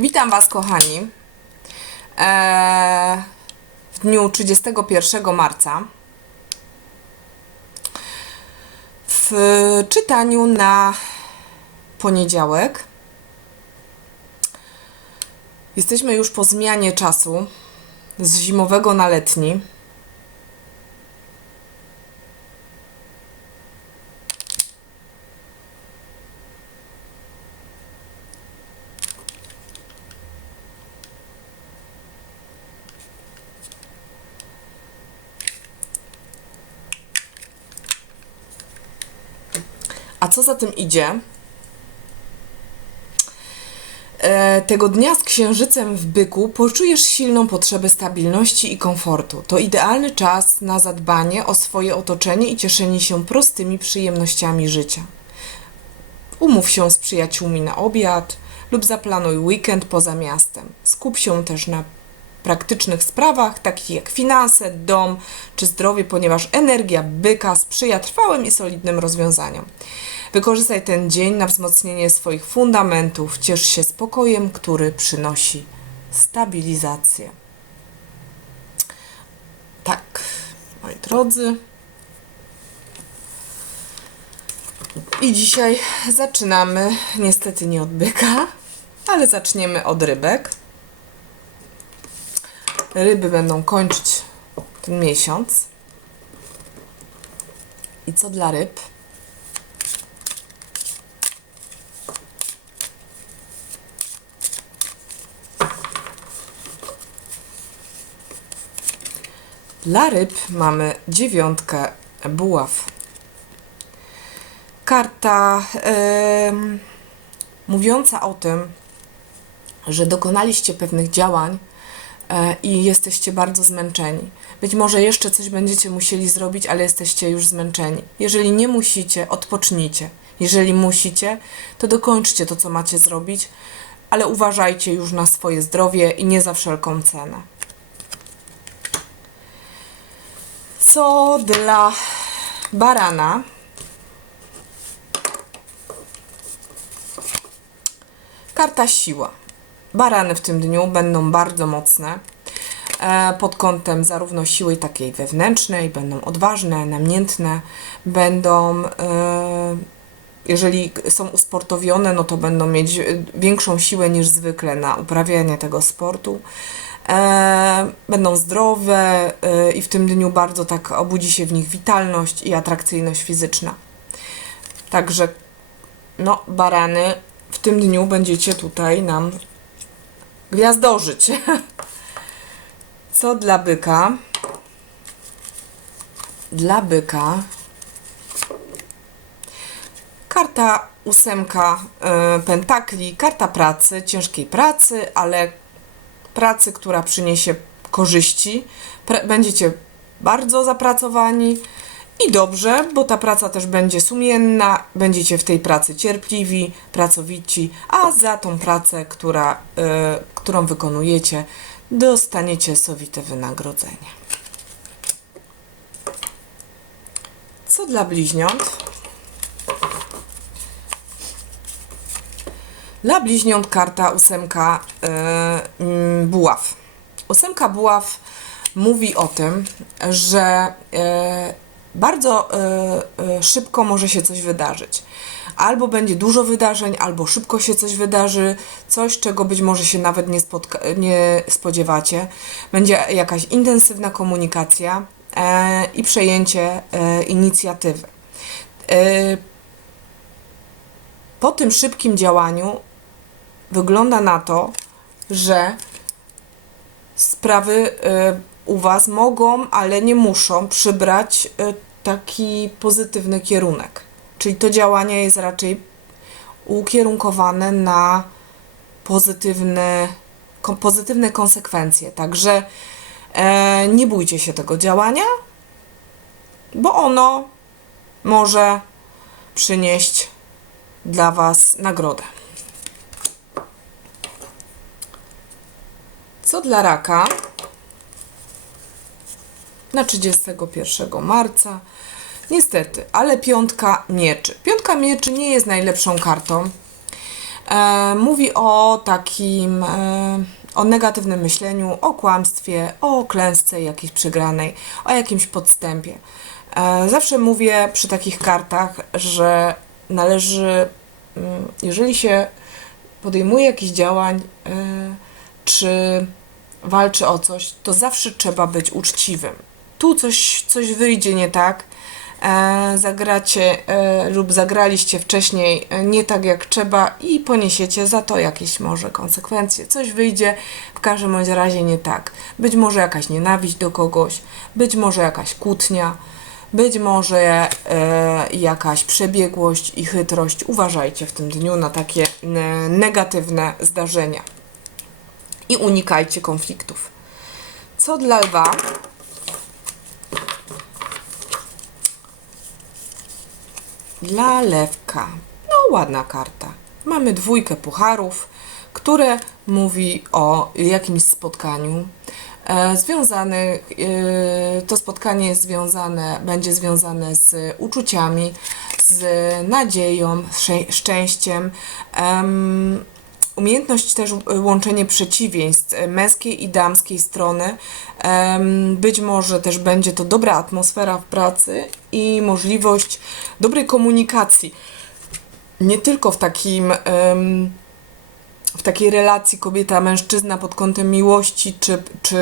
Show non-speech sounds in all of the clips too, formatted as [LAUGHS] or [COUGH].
Witam Was, kochani. Eee, w dniu 31 marca w czytaniu na poniedziałek. Jesteśmy już po zmianie czasu z zimowego na letni. Co za tym idzie? E, Tego dnia z księżycem w byku poczujesz silną potrzebę stabilności i komfortu. To idealny czas na zadbanie o swoje otoczenie i cieszenie się prostymi przyjemnościami życia. Umów się z przyjaciółmi na obiad lub zaplanuj weekend poza miastem. Skup się też na praktycznych sprawach, takich jak finanse, dom czy zdrowie, ponieważ energia byka sprzyja trwałym i solidnym rozwiązaniom. Wykorzystaj ten dzień na wzmocnienie swoich fundamentów. Ciesz się spokojem, który przynosi stabilizację. Tak, moi drodzy. I dzisiaj zaczynamy, niestety nie od byka, ale zaczniemy od rybek. Ryby będą kończyć ten miesiąc. I co dla ryb? Dla ryb mamy dziewiątkę buław. Karta em, mówiąca o tym, że dokonaliście pewnych działań e, i jesteście bardzo zmęczeni. Być może jeszcze coś będziecie musieli zrobić, ale jesteście już zmęczeni. Jeżeli nie musicie, odpocznijcie. Jeżeli musicie, to dokończcie to, co macie zrobić, ale uważajcie już na swoje zdrowie i nie za wszelką cenę. Co dla barana? Karta siła. Barany w tym dniu będą bardzo mocne e, pod kątem zarówno siły takiej wewnętrznej, będą odważne, namiętne, będą, e, jeżeli są usportowione, no to będą mieć większą siłę niż zwykle na uprawianie tego sportu. E, będą zdrowe e, i w tym dniu bardzo tak obudzi się w nich witalność i atrakcyjność fizyczna. Także, no, barany w tym dniu będziecie tutaj nam gwiazdożyć. [LAUGHS] Co dla byka? Dla byka karta ósemka e, pentakli, karta pracy, ciężkiej pracy, ale pracy, która przyniesie korzyści. Będziecie bardzo zapracowani i dobrze, bo ta praca też będzie sumienna, będziecie w tej pracy cierpliwi, pracowici, a za tą pracę, która, y, którą wykonujecie, dostaniecie sowite wynagrodzenie. Co dla bliźniąt? Dla bliźniąt karta ósemka y, mm, buław. Ósemka buław mówi o tym, że y, bardzo y, y, szybko może się coś wydarzyć. Albo będzie dużo wydarzeń, albo szybko się coś wydarzy, coś, czego być może się nawet nie, nie spodziewacie. Będzie jakaś intensywna komunikacja e, i przejęcie e, inicjatywy. E, po tym szybkim działaniu wygląda na to, że sprawy y, u Was mogą, ale nie muszą przybrać y, taki pozytywny kierunek. Czyli to działanie jest raczej ukierunkowane na pozytywne, pozytywne konsekwencje. Także e, nie bójcie się tego działania, bo ono może przynieść dla Was nagrodę. Co dla raka? Na 31 marca. Niestety, ale piątka mieczy. Piątka mieczy nie jest najlepszą kartą. E, mówi o takim, e, o negatywnym myśleniu, o kłamstwie, o klęsce jakiejś przegranej, o jakimś podstępie. E, zawsze mówię przy takich kartach, że należy, mm, jeżeli się podejmuje jakichś działań, e, czy walczy o coś, to zawsze trzeba być uczciwym. Tu coś, coś wyjdzie nie tak, e, zagracie e, lub zagraliście wcześniej e, nie tak jak trzeba i poniesiecie za to jakieś może konsekwencje. Coś wyjdzie w każdym bądź razie nie tak. Być może jakaś nienawiść do kogoś, być może jakaś kłótnia, być może e, jakaś przebiegłość i chytrość. Uważajcie w tym dniu na takie e, negatywne zdarzenia i unikajcie konfliktów. Co dla lwa? Dla lewka. No, ładna karta. Mamy dwójkę pucharów, które mówi o jakimś spotkaniu. E, związane, e, to spotkanie jest związane, będzie związane z uczuciami, z nadzieją, szczę- szczęściem. Umiejętność też y, łączenie przeciwieństw e, męskiej i damskiej strony. Być może też będzie to dobra atmosfera w pracy i możliwość dobrej komunikacji. Nie tylko w takim w takiej relacji kobieta-mężczyzna pod kątem miłości czy, czy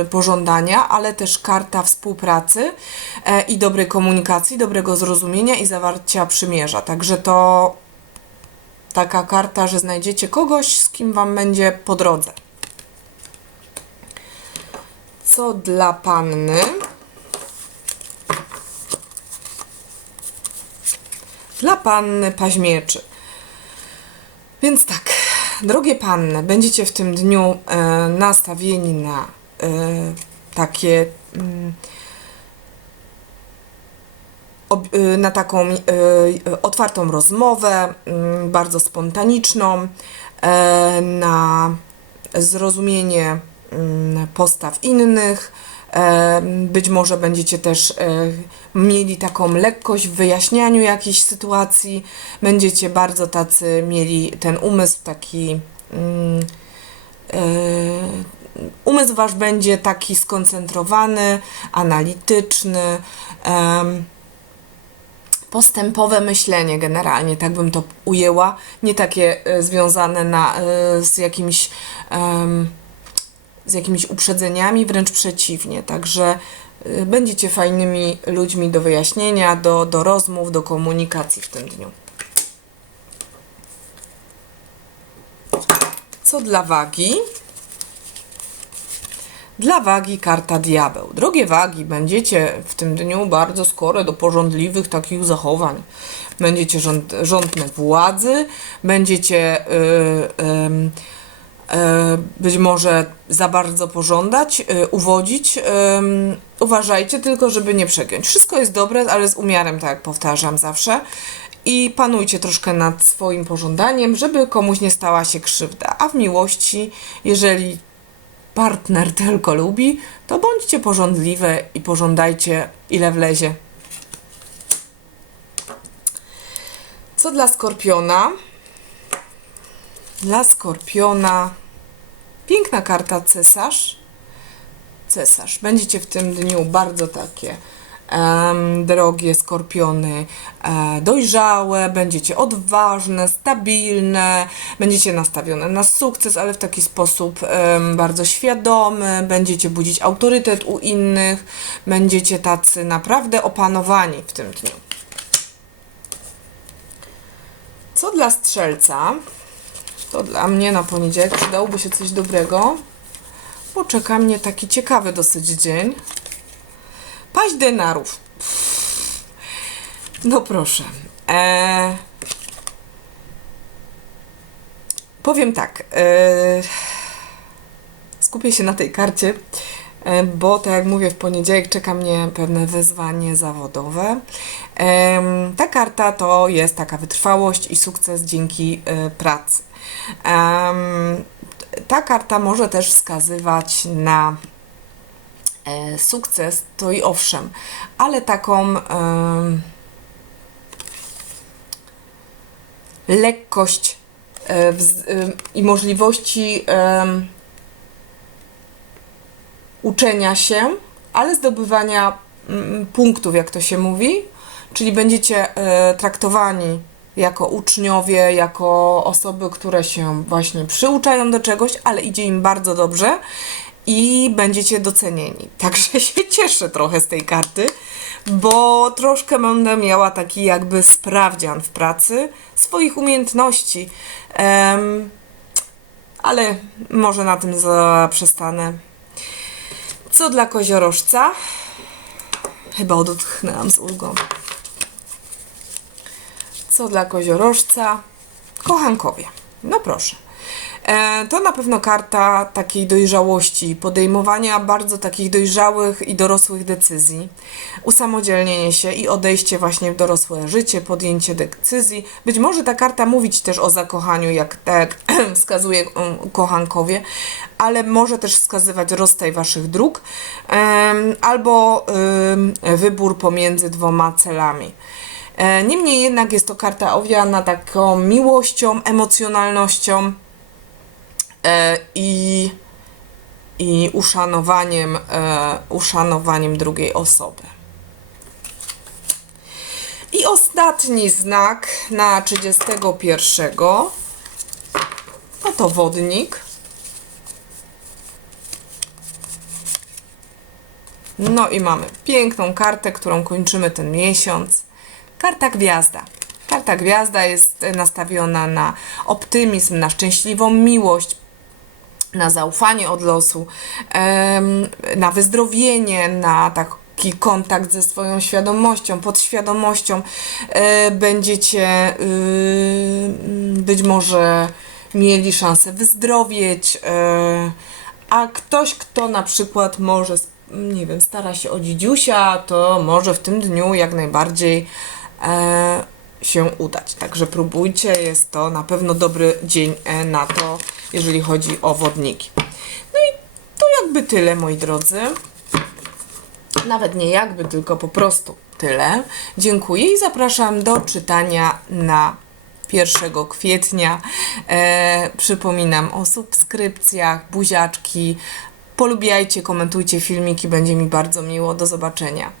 y, pożądania, ale też karta współpracy e, i dobrej komunikacji, dobrego zrozumienia i zawarcia przymierza. Także to taka karta, że znajdziecie kogoś, z kim Wam będzie po drodze. Co dla panny? Dla panny paźmieczy. Więc tak, drogie panny, będziecie w tym dniu e, nastawieni na e, takie mm, na taką y, y, otwartą rozmowę, y, bardzo spontaniczną, e, na zrozumienie mm, postaw innych. E, Być może będziecie też e, mieli taką lekkość w wyjaśnianiu jakiejś sytuacji. Będziecie bardzo tacy mieli ten umysł taki. mm, Umysł wasz będzie taki skoncentrowany, analityczny. Postępowe myślenie generalnie, tak bym to ujęła, nie takie e, związane na, e, z jakimś z jakimiś uprzedzeniami, wręcz przeciwnie. Także e, będziecie fajnymi ludźmi do wyjaśnienia, do, do rozmów, do komunikacji w tym dniu. Co dla wagi? Dla wagi karta diabeł. Drogie wagi, będziecie w tym dniu bardzo skore do porządliwych takich zachowań. Będziecie rząd, rządne władzy, będziecie y, ym, y, być może za bardzo pożądać, y, uwodzić. Uważajcie tylko, żeby nie przegiąć. Wszystko jest dobre, ale z umiarem, tak jak powtarzam zawsze. I panujcie troszkę nad swoim pożądaniem, żeby komuś nie stała się krzywda. A w miłości, jeżeli partner tylko lubi, to bądźcie pożądliwe i pożądajcie ile wlezie. Co dla skorpiona? Dla skorpiona piękna karta cesarz. Cesarz. Będziecie w tym dniu bardzo takie drogie skorpiony, e, dojrzałe, będziecie odważne, stabilne, będziecie nastawione na sukces, ale w taki sposób bardzo świadomy, będziecie budzić autorytet u innych, będziecie tacy naprawdę opanowani w tym dniu. Co dla strzelca? To dla mnie na poniedziałek przydałoby się coś dobrego, bo czeka mnie taki ciekawy dosyć dzień. Paść denarów. No proszę. E... Powiem tak. E... Skupię się na tej karcie, e, bo tak jak mówię, w poniedziałek czeka mnie pewne wyzwanie zawodowe. Ta karta to jest taka wytrwałość i sukces dzięki e, pracy. Ta karta może też wskazywać na sukces, to i owszem, ale taką lekkość e, ym, i możliwości uczenia się, ale zdobywania mm, punktów, jak to się mówi, czyli będziecie e, traktowani jako uczniowie, jako osoby, które się właśnie przyuczają do czegoś, ale idzie im bardzo dobrze i będziecie docenieni. [LAUGHS] Także się cieszę trochę z tej karty, bo troszkę będę miała taki jakby sprawdzian w pracy swoich umiejętności. Em, ale może na tym zaprzestanę. Co dla koziorożca? Chyba odetchnęłam z ulgą. Co dla koziorożca? Kochankowie. No proszę. E, to na pewno karta takiej dojrzałości, podejmowania bardzo takich dojrzałych i dorosłych decyzji, usamodzielnienie się i odejście właśnie w dorosłe życie, podjęcie decyzji. Być może ta karta mówić też o zakochaniu, jak tak [CLEARS THROAT] wskazuje um, kochankowie, ale może też wskazywać rozstaj waszych dróg albo wybór pomiędzy dwoma celami. E, Niemniej jednak jest to karta owiana taką miłością, emocjonalnością i, i uszanowaniem, e, uszanowaniem drugiej osoby. I ostatni znak na 31 no to wodnik. No i mamy piękną kartę, którą kończymy ten miesiąc. Karta gwiazda. Karta gwiazda jest e, nastawiona na optymizm, na szczęśliwą miłość, na zaufanie od losu, na wyzdrowienie, na taki kontakt ze swoją świadomością, podświadomością. E, Będziecie y, być może mieli szansę wyzdrowieć, e, a ktoś, kto na przykład może, nie wiem, stara się o dzidziusia, to może w tym dniu jak najbardziej e, się udać. Także próbujcie, jest to na pewno dobry dzień na to, jeżeli chodzi o wodniki. No i to jakby tyle, moi drodzy. Nawet nie jakby, tylko po prostu tyle. Dziękuję i zapraszam do czytania na 1 kwietnia. E, przypominam o subskrypcjach, buziaczki. Polubiajcie, komentujcie filmiki, będzie mi bardzo miło. Do zobaczenia.